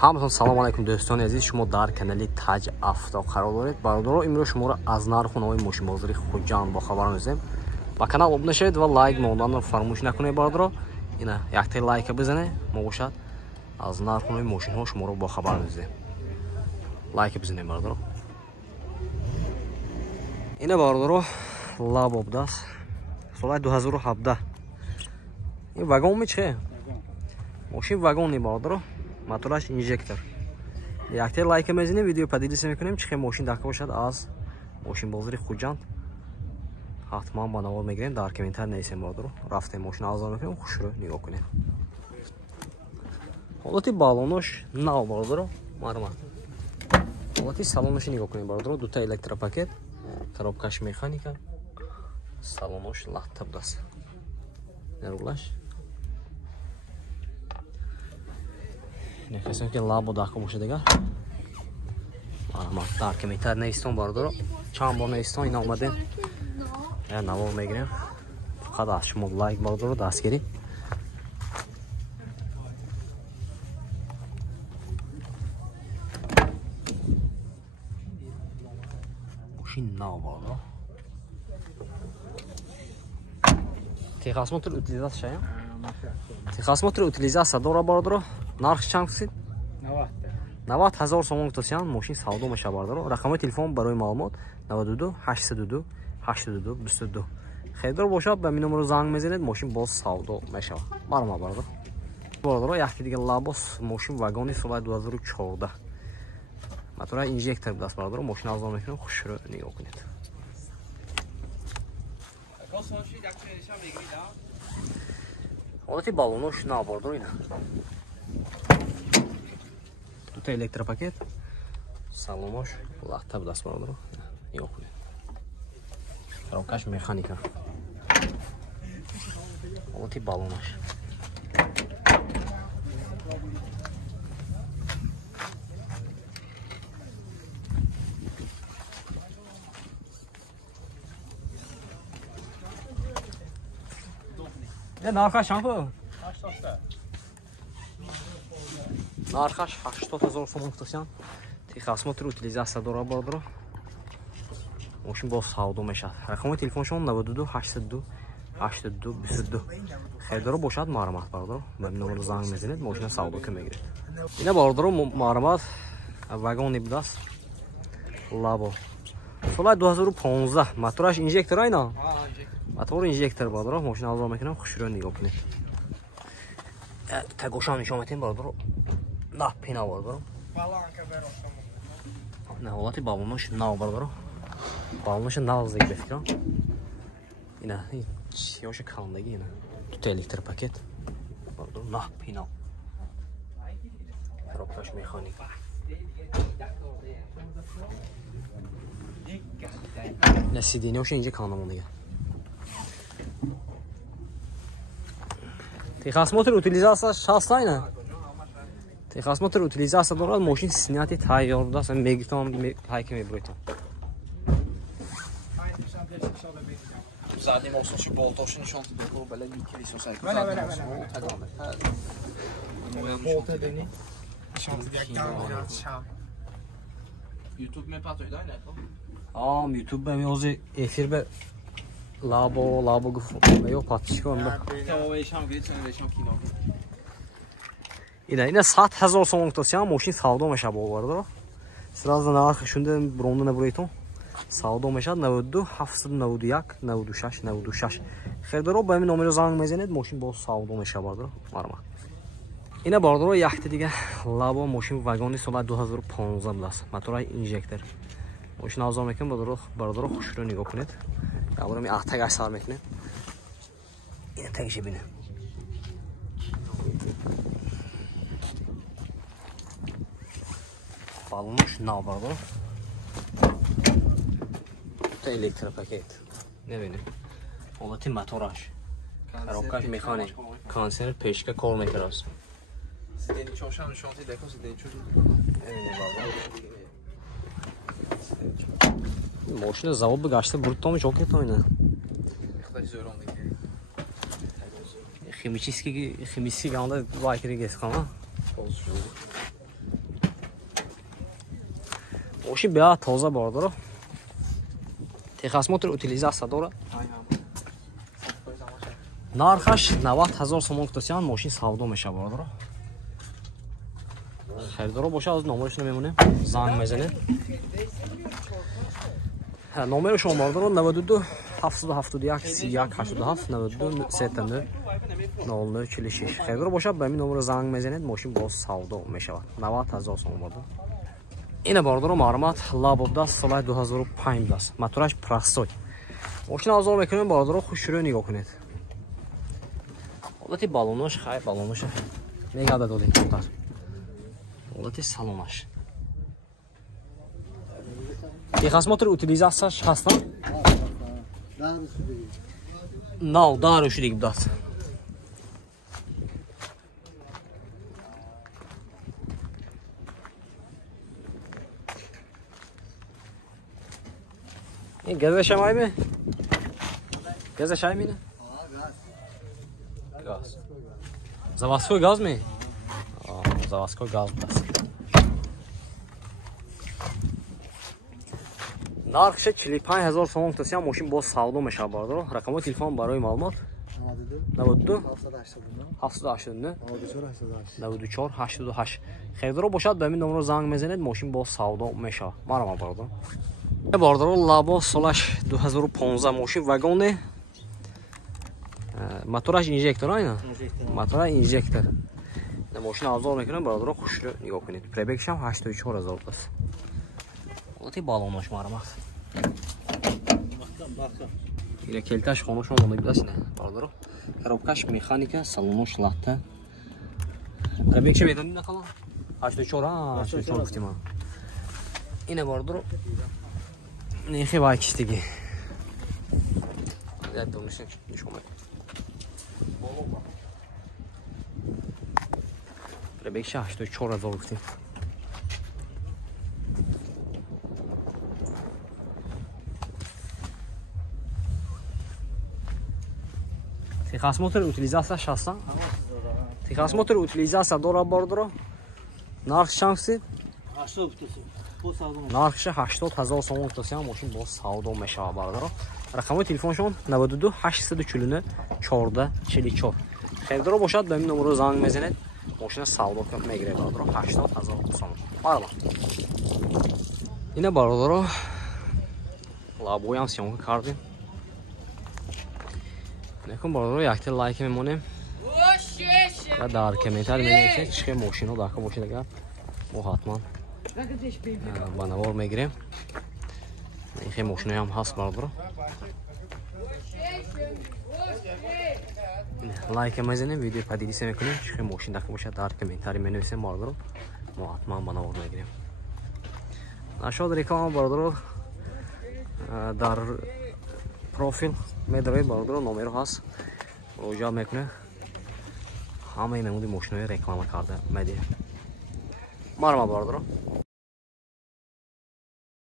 ҳаматон салом алайкум дӯстони азиз, шумо дар канали Таҷ Авто қарор доред. Бародаро, имрӯз шуморо аз нарху навои мошинбозари Хуҷанд бохабар мезем. Ба канал обуна шавед ва лайк монданро фаромӯш накунед. Бародаро, ина якта лайка бизанед, мо бошад аз нарху навои мошинҳо шуморо бохабар мезем. Лайка бизанед бародаро. Ина бародаро лабоб даст. Соли 2017. ин вагон мече? Мошин вагон не бародаро. Мотораш инжектор. Якте лайка мезинем, видео падилиса мекунем чихе мошин дака бошад аз мошинбозари Хуҷанд. ҳатман ба навор мегирем, дар комментар нависем бародаро. Рафтем мошин авзор мекунем, хушро нигоҳ кунем. ҳолати балонош нав бародаро, мармар. ҳолати салонош нигоҳ кунем бародаро, дута электропакет, коробкаш механика, салонош латтаб даст. Нерулаш. Нехесем ки лабо дака боша дигар. Мармар дар комментар навистон бародаро. Чанд бор навистон ин омадем. Я навор мегирем. Фақат аз шумо лайк бародаро дастгирӣ. Мошин нав бародаро. Техосмотр утилизация. Техосмотр утилизация дора бародаро. Нархш чанд гуфтед? 90 000 сомон гуфтасиян. Мошин савдо меша бародаро. Рақами телефон барои маълумот 92 802 82 22. Хейдор бошад, ба мин номеро занг мезанед, мошин боз савдо мешавад. Барма бародаро. Бародаро, якти дигар лабос мошин вагони соли 2014. Мотора инжектор даст бародаро, мошин авзор мекунем, хушро нигоҳ кунед. ҳолати балонош нав бародаро ина. Дута электропакет, салонош латтаб даст бародаро, нигоҳ кунед. Коробкаш механика. ҳолати балонош. нархаш чанд бу? 80. Нархаш 80 000 сомон гуфтасиян. Техосмотр утилизация дора бародаро. мошин боз савдо мешавад. Рақами телефоншон 92 802 82 22. Хейдоро бошад маърамат бародаро. Ба номер занг мезанед, мошина савдо ка мегиред. Ина бародаро маърамат вагони будаст. Лабо. Соли 2015. Мотораш инжектор айна? Мотор инжектор бародаро. Мошина авзор мекунам, хушро нигоҳ кунед. Тагошам нишон метем бародаро. На пина бародаро. Баланка беросам. На ҳолати балонош нав бародаро. Балонош нав зегбефтира. Ина сиёша каландаги ина. Дута электропакет. Бародаро на пина. Коробкаш механика. На сиденёш инҷа каландамон дига. Техосмотр утилизация шастайна. Техосмотр утилизация дорад, мошин сняти тайёр даст, мегиртам хайка мебройтам. Задним осочи болтоши нишон дадо, бале микрисо сайко. Бале. Болта дени. Нишон дадо. YouTube мепатоида айна? YouTube бе меози эфир бе лабо гуфт. Ё патишко анда. Тавовешам гечам кино. Ина 100 000 сомон гуфтасиян, мошин савдо мешавад бародаро. Сразу нарх шунда бронда набуройтон. Савдо мешавад 92 791 96 96. Хейдоро ба мин номеро занг мезанед, мошин боз савдо мешавад бародаро. Марма. Ина бародаро якта дига лабо мошин вагони соли 2015 даст. Мотора инжектор. Мошин авзор мекунем бародаро, хушро нигоҳ кунед. Ябора ми атагаш сар мекунем. Ина тагиш бинем. Балонош нав бародаро. Дута электропакет. Небинем. ҳолати мотораш. Коробкаш механик. Консер пешка кор мекунад. Сидени чошам нишонти деко сидени чуд. Мошина завод гашта буртоми чокетон ина. Хатари зӯрон диге. Химический ганда лайкери гескама. мошин беа тоза бордоро. Техосмотр утилизация дора. Нархаш 90000 сомон гуфтасиян, мошин савдо меша бордоро. Херидоро боша, аз номершо мемонем. Занг мезанем. Номершо бордоро 92 771 31 87 92 39 00 46. Херидоро боша, ба ин номер занг мезанед, мошин боз савдо мешавад. 90000 сомон бордоро. Ина бордоро маълумот лабоб даст соли 2005 даст. Мотураш простой. Мошин азор мекунем бордоро хушро нигоҳ кунед. Ҳолати балонош хай балонош мегада додем тотар. Ҳолати салонаш. Техосмотр утилизацияш ҳаста? Нав дару шудик даст. این گازش هم آیمه؟ گازش آیمینه؟ گاز. زواسکوی گاز می؟ زواسکوی گاز بس. نارخش 45000 سوم تاسیام ماشین باز سودو میشه باردارو. رقم تلفن برای معلومات 92 789 94 88. خیردارو باشد به این نمره زنگ میزنید ماشین باز سودو میشه. مرا باردارو. باردارو لابو سالش 2015 ماشین واگونه. موتورش اینژکتور اینا. موتور اینژکتور. نه ماشین افزار میکنه باردارو خوش رو نگاه کنید. پریبکش هم 84000 است. وقتی بالونش مرمخ. اینه کلتاش خونش هم مونده است نه باردارو. коробкаш механика салонош латта. Пробегче медонӣ накала? 84 гуфтим. Ина бордоро. Нехи вайкиштиги. Я думаю, что нишома. Пробегче 84 гуфтим. Техосмотр утилизация шаста. Техосмотр утилизация дора бордоро. Нарх шамси 80. Нарх 80000 сомон тосиам мошин бо савдо мешава бордоро. Рақамои телефоншон 92 849 14 44. Херидоро бошад ба ин номеро занг мезанед. Мошина савдо мегирад бордоро 80000 сомон. Марҳабад. Ина бордоро лабоям сиёнка кардем. Некум бордоро якта лайк мемонем. ва дар комментарий менависед чӣ мошино дака бошед агар мо ҳатман ба навор мегирем. ихе мошиноям ҳаст бордоро. лайк мезанем, видео падилиса мекунем, чӣ мошин дака бошад дар комментарий менависем бордоро. мо ҳатман ба навор мегирем. нашод реклама бордоро дар профил медавед бордоро номеро ҳаст. муроҷиат мекунед. ҳамаи намуди мошинои реклама карда медиҳем. Марҳамат бордоро.